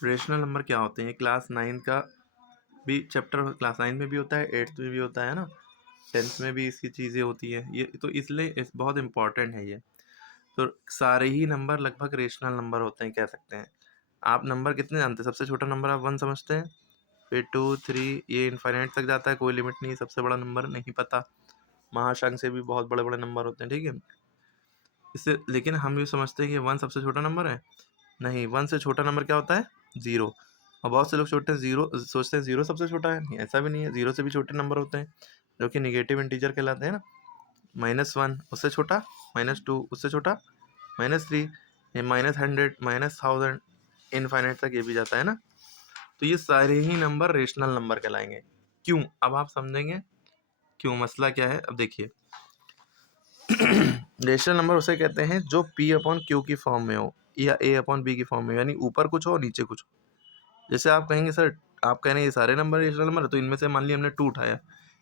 Rational number क्या होते हैं? क्लास 9 का भी चैप्टर क्लास 9 में भी होता है, 8th में भी होता है ना, 10th में भी इसकी चीज़ें होती हैं। ये तो इसलिए बहुत इंपॉर्टेंट है ये। तो सारे ही नंबर लगभग रेशनल नंबर होते हैं, कह सकते हैं। आप नंबर कितने जानते हैं? सबसे छोटा नंबर आप 1 समझते हैं, फिर 2 3 ये इनफाइनाइट तक जाता है, कोई लिमिट नहीं है। सबसे बड़ा नंबर नहीं पता, महाशंख से भी बहुत बड़े बड़े नंबर होते हैं, ठीक है। इससे लेकिन हम ये समझते हैं कि 1 सबसे छोटा नंबर है। नहीं, 1 से छोटा नंबर क्या होता है? 0। और बहुत से लोग सोचते हैं 0 सबसे छोटा है। नहीं, ऐसा भी नहीं है। 0 से भी छोटे नंबर होते हैं जो कि नेगेटिव इंटीजर कहलाते हैं ना। -1 उससे छोटा, -2 उससे छोटा, -3, ये -100, -1000, इनफाइनाइट तक ये भी जाता है ना। तो ये सारे ही नंबर रेशनल नंबर कहलाएंगे। क्यों? अब आप समझेंगे क्यों, मसला क्या है। अब देखिए रेशनल नंबर उसे कहते हैं जो P/Q की फॉर्म में हो या A/B की फॉर्म में, यानी ऊपर कुछ हो नीचे कुछ हो। जैसे आप कहेंगे सर, आप कह रहे हैं ये सारे नंबर रेशनल नंबर है, तो इनमें से मान लिया हमने 2 उठाया,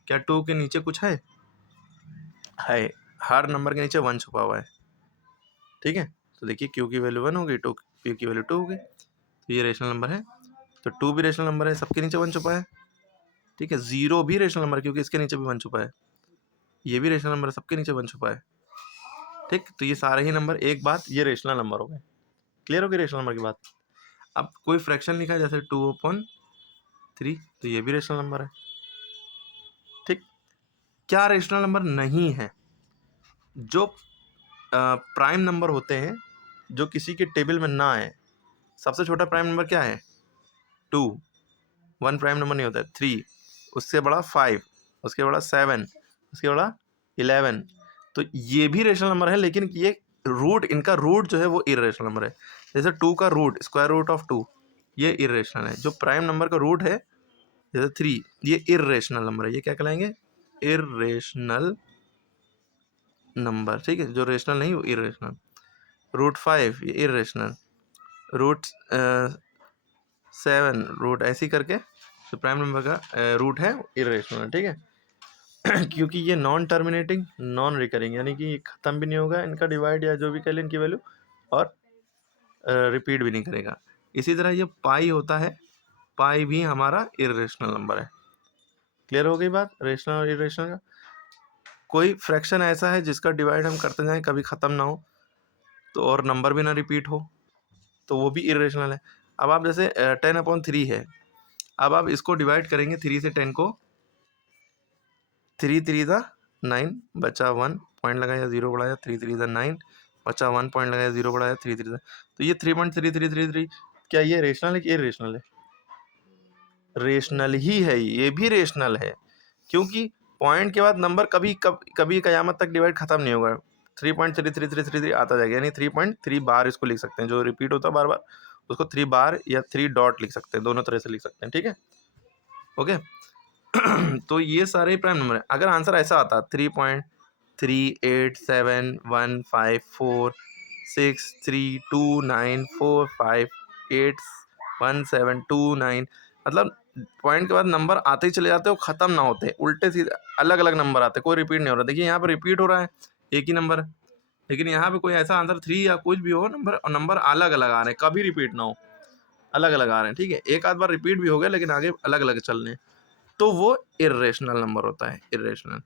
क्या 2 के नीचे कुछ है? हर नंबर के नीचे 1 छुपा हुआ है, ठीक है। तो देखिए Q की वैल्यू 1 हो गई, P की वैल्यू 2 हो गई, तो ये रेशनल नंबर है। तो 2 भी रेशनल नंबर है, सबके नीचे 1 छुपा है, ठीक है। 0 भी रेशनल नंबर है क्योंकि इसके नीचे भी 1 छुपा है। ये भी रेशनल नंबर है, सबके नीचे 1 छुपा है, ठीक। तो ये सारे ही नंबर, एक बात, ये रेशनल नंबर हो गए। क्लियर हो गई रेशनल नंबर की बात। अब कोई फ्रैक्शन लिखा है जैसे 2/3, तो ये भी रेशनल नंबर है, ठीक। क्या रेशनल नंबर नहीं है? जो प्राइम नंबर होते हैं जो किसी के टेबल में ना आए। सबसे छोटा प्राइम नंबर क्या है? 2। 1 प्राइम नंबर नहीं होता है। 3, उससे बड़ा 5, उसके बड़ा 7, उसके बड़ा 11। तो ये भी रेशनल नंबर है, लेकिन ये इनका रूट जो है वो इरेशनल नंबर है। जैसे 2 का रूट, स्क्वायर रूट ऑफ 2, ये इरेशनल है। जो प्राइम नंबर का रूट है जैसे 3, ये इरेशनल नंबर है। ये क्या कहलाएंगे? इरेशनल नंबर, ठीक है। जो रेशनल नहीं वो इरेशनल। √5 ये इरेशनल, रूट 7, रूट ऐसी करके जो प्राइम नंबर का रूट है इरेशनल, ठीक है। क्योंकि ये नॉन टर्मिनेटिंग, नॉन रिकरिंग, यानी कि ये ख़त्म भी नहीं होगा इनका डिवाइड या जो भी कह लें इनकी वैल्यू, और रिपीट भी नहीं करेगा। इसी तरह ये पाई होता है, पाई भी हमारा इरेशनल नंबर है। क्लियर हो गई बात रेशनल और इरेशनल का। कोई फ्रैक्शन ऐसा है जिसका डिवाइड हम करते जाएं कभी ख़त्म ना हो, तो और नंबर भी ना रिपीट हो, तो वो भी इरेशनल है। अब आप जैसे 10/3 है, अब आप इसको डिवाइड करेंगे 3 से 10 को, 3 3 9, बचा 1, पॉइंट लगाया 0 बढ़ाया, 3 3 9, बचा 1, पॉइंट लगाया 0 बढ़ाया, 3 3, तो ये 3.3333, क्या ये रेशनल है कि इरेशनल है? रेशनल ही है, ये भी रेशनल है, क्योंकि पॉइंट के बाद नंबर कभी कयामत तक डिवाइड खत्म नहीं होगा। 3.33333 आता जाएगा, यानी 3.3 बार इसको लिख सकते हैं, जो रिपीट होता है बार बार उसको 3 बार या 3 डॉट लिख सकते हैं, दोनों तरह से लिख सकते हैं, ठीक है। ओके। तो ये सारे प्राइम नंबर है। अगर आंसर ऐसा आता 3.38715463294581729, मतलब पॉइंट के बाद नंबर आते ही चले जाते हो, ख़त्म ना होते, उल्टे सीधे अलग अलग नंबर आते, कोई रिपीट नहीं हो रहा। देखिए यहाँ पर रिपीट हो रहा है एक ही नंबर, लेकिन यहाँ पे कोई ऐसा आंसर 3 या कुछ भी हो, नंबर अलग अलग आ रहे हैं, कभी रिपीट ना हो, अलग अलग आ रहे हैं, ठीक है। एक आध बार रिपीट भी हो गया लेकिन आगे अलग अलग चल रहे हैं, तो वो इरेशनल नंबर होता है, इरेशनल।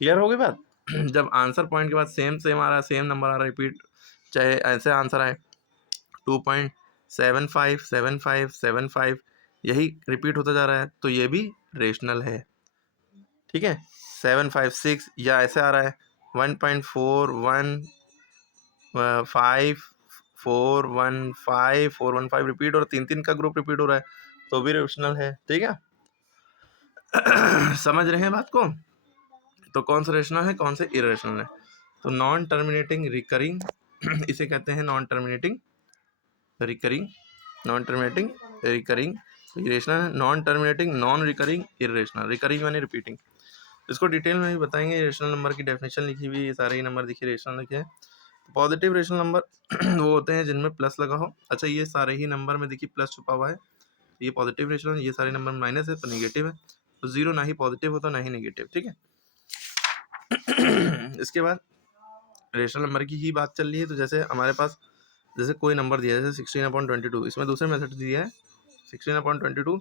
क्लियर हो गई बात। जब आंसर पॉइंट के बाद सेम सेम आ रहा है, सेम नंबर आ रहा है, रिपीट, चाहे ऐसे आंसर आए 2.757575, यही रिपीट होता जा रहा है, तो ये भी रेशनल है, ठीक है। 756 या ऐसे आ रहा है 1.415 रिपीट, और 3 3 का ग्रुप रिपीट हो रहा है, तो भी रेशनल है, ठीक है। समझ रहे हैं बात को। तो कौन सा रेशनल है, कौन से इरेशनल है? तो नॉन टर्मिनेटिंग रिकरिंग इसे कहते हैं non terminating recurring, non terminating recurring irrational है। Non terminating non recurring irrational, recurring यानी रिपीटिंग। इसको डिटेल में भी बताएंगे। रेशनल नंबर की डेफिनेशन लिखी हुई, ये सारे ही नंबर देखिए रेशनल लिखे हैं। पॉजिटिव रेशनल नंबर वो होते हैं जिनमें प्लस लगा हो। अच्छा, ये सारे ही नंबर में देखिए प्लस छुपा हुआ है, ये पॉजिटिव रेशनल। ये सारे नंबर माइनस है तो नेगेटिव है, तो 0 ना ही पॉजिटिव होता ना ही नेगेटिव, ठीक है। इसके बाद रेशनल नंबर की ही बात चल रही है, तो जैसे हमारे पास जैसे कोई नंबर दिया है जैसे 16/22, इसमें दूसरे मेथड दिया है 16/22,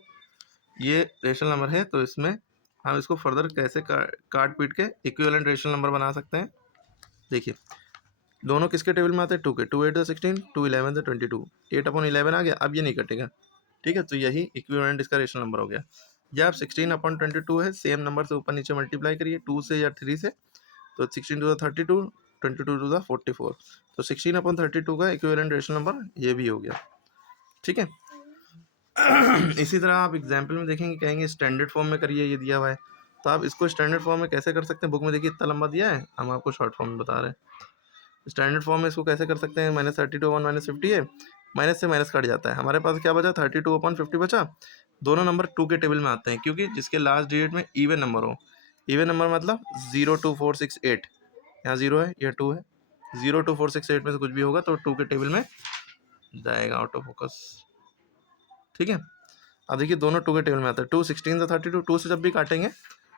ये रेशनल नंबर है, तो इसमें हम इसको फर्दर कैसे काट पीट के इक्विवेलेंट रेशनल नंबर बना सकते हैं। देखिए दोनों किसके टेबल में आते हैं, 2 के, 2 8 16, 2 11 22, 8/11 आ गया, अब ये नहीं कटेगा, ठीक है। तो यही इक्विवेलेंट इसका रेशनल नंबर हो गया। या आप 16/22 है, सेम नंबर से ऊपर नीचे मल्टीप्लाई करिए 2 से या 3 से, तो 16 टू द 32, 22 टू द 44, तो 16/32 का इक्विवेलेंट रेशनल नंबर ये भी हो गया, ठीक है। इसी तरह आप एग्जाम्पल में देखेंगे, कहेंगे स्टैंडर्ड फॉर्म में करिए, ये दिया हुआ है, तो आप इसको स्टैंडर्ड फॉर्म में कैसे कर सकते हैं, बुक में देखिए इतना लंबा दिया है, हम आपको शॉर्ट फॉर्म में बता रहे हैं। स्टैंडर्ड फॉर्म में इसको कैसे कर सकते हैं, -32/- 50 है, माइनस से माइनस कट जाता है, हमारे पास क्या बचा, 32/50 बचा। दोनों नंबर 2 के टेबल में आते हैं, क्योंकि जिसके लास्ट डिजिट में इवन नंबर हो, इवन नंबर मतलब 0 2 4 6 8, यहाँ 0 है, यह 2 है, 0 2 4 6 8 में से कुछ भी होगा तो 2 के टेबल में जाएगा, आउट ऑफ फोकस, ठीक है। अब देखिए दोनों 2 के टेबल में आता है, 2 16 से 32, 2 से जब भी काटेंगे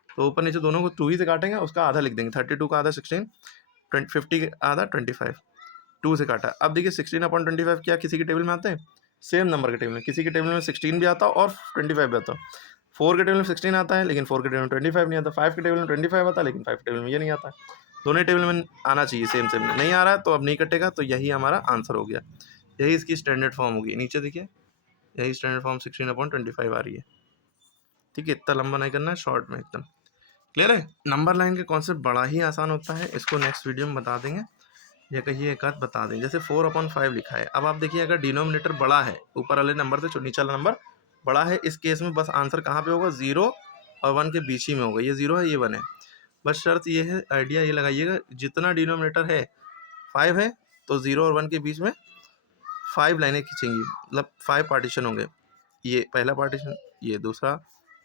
तो ऊपर नीचे दोनों को 2 ही से काटेंगे, उसका आधा लिख देंगे, 32 का आधा 16, 50 का आधा 25, 2 से काटा। अब देखिए 16/25 क्या किसी के टेबल में आते हैं, सेम नंबर के टेबल में, किसी के टेबल में 16 भी आता और 25 भी आता। 4 के टेबल में 16 आता है, लेकिन 4 के टेबल में 25 नहीं आता। 5 के टेबल में 25 आता है, लेकिन 5 के टेबल में ये नहीं आता। दोनों टेबल में आना चाहिए सेम सेम, नहीं आ रहा है तो अब नहीं कटेगा, तो यही हमारा आंसर हो गया, यही इसकी स्टैंडर्ड फॉर्म होगी। नीचे देखिए यही स्टैंडर्ड फॉर्म 16/25 आ रही है, ठीक है। इतना लंबा नहीं करना है, शॉर्ट में एकदम क्लियर है। नंबर लाइन के कॉन्सेप्ट बड़ा ही आसान होता है, इसको नेक्स्ट वीडियो में बता देंगे, या कहिए एक आध बता दें। जैसे 4/5 लिखा है, अब आप देखिए अगर डिनोमिनेटर बड़ा है, ऊपर वाले नंबर से नीचे वाला नंबर बड़ा है, इस केस में बस आंसर कहाँ पे होगा, 0 और 1 के बीच ही में होगा। ये 0 है, ये 1 है, बस शर्त ये है, आइडिया ये लगाइएगा, जितना डिनोमिनेटर है 5 है तो 0 और 1 के बीच में 5 लाइनें खींचेंगी, मतलब 5 पार्टीशन होंगे। ये पहला पार्टीशन, ये दूसरा,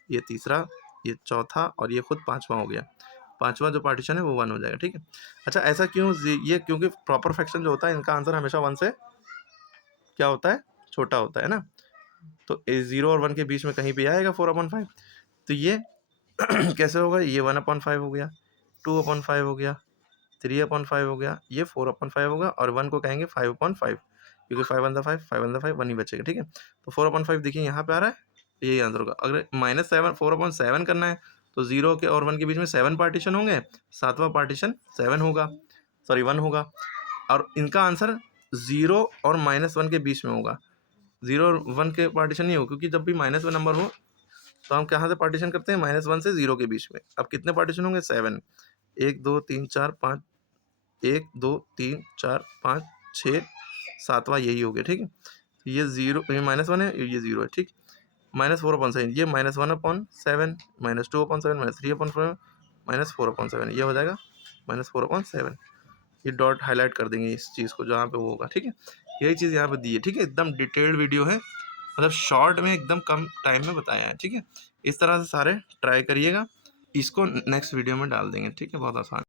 ये तीसरा, ये चौथा, और ये खुद 5वां हो गया। 5वां जो पार्टीशन है वो 1 हो जाएगा, ठीक है। अच्छा ऐसा क्यों, ये क्योंकि प्रॉपर फ्रैक्शन जो होता है इनका आंसर हमेशा 1 से क्या होता है, छोटा होता है ना। तो 0 और 1 के बीच में कहीं पे आएगा 4/5, तो ये कैसे होगा, ये 1/5 हो गया, 2/5 हो गया, 3/5 हो गया, ये 4/5 होगा, और 1 को कहेंगे 5/5, क्योंकि 5 1 5 5 1 5 1 ही बचेगा, ठीक है। तो 4/5 देखिए यहाँ पे आ रहा है, यही आंसर होगा। अगर -7 4/7 करना है तो 0 के और 1 के बीच में 7 पार्टीशन होंगे, 7वां पार्टीशन 7 होगा, सॉरी 1 होगा, और इनका आंसर 0 और -1 के बीच में होगा। 0 और 1 के पार्टीशन नहीं हो, क्योंकि जब भी -1 नंबर हो तो हम कहाँ से पार्टीशन करते हैं, -1 से 0 के बीच में। अब कितने पार्टीशन होंगे, 7, 1 2 3 4 5, 1 2 3 4 5 6, 7वां यही हो गया, ठीक है। ये 0, ये -1 है, ये 0 है, ठीक। -4/7, ये -1/7, -2/7, -3/7, -4/7, ये हो जाएगा -4/7। ये डॉट हाईलाइट कर देंगे इस चीज़ को जहाँ पे वो होगा, ठीक है। यही चीज़ यहाँ पे दी है, ठीक है। एकदम डिटेल्ड वीडियो है, मतलब शॉर्ट में एकदम कम टाइम में बताया है, ठीक है। इस तरह से सारे ट्राई करिएगा, इसको नेक्स्ट वीडियो में डाल देंगे, ठीक है। बहुत आसान।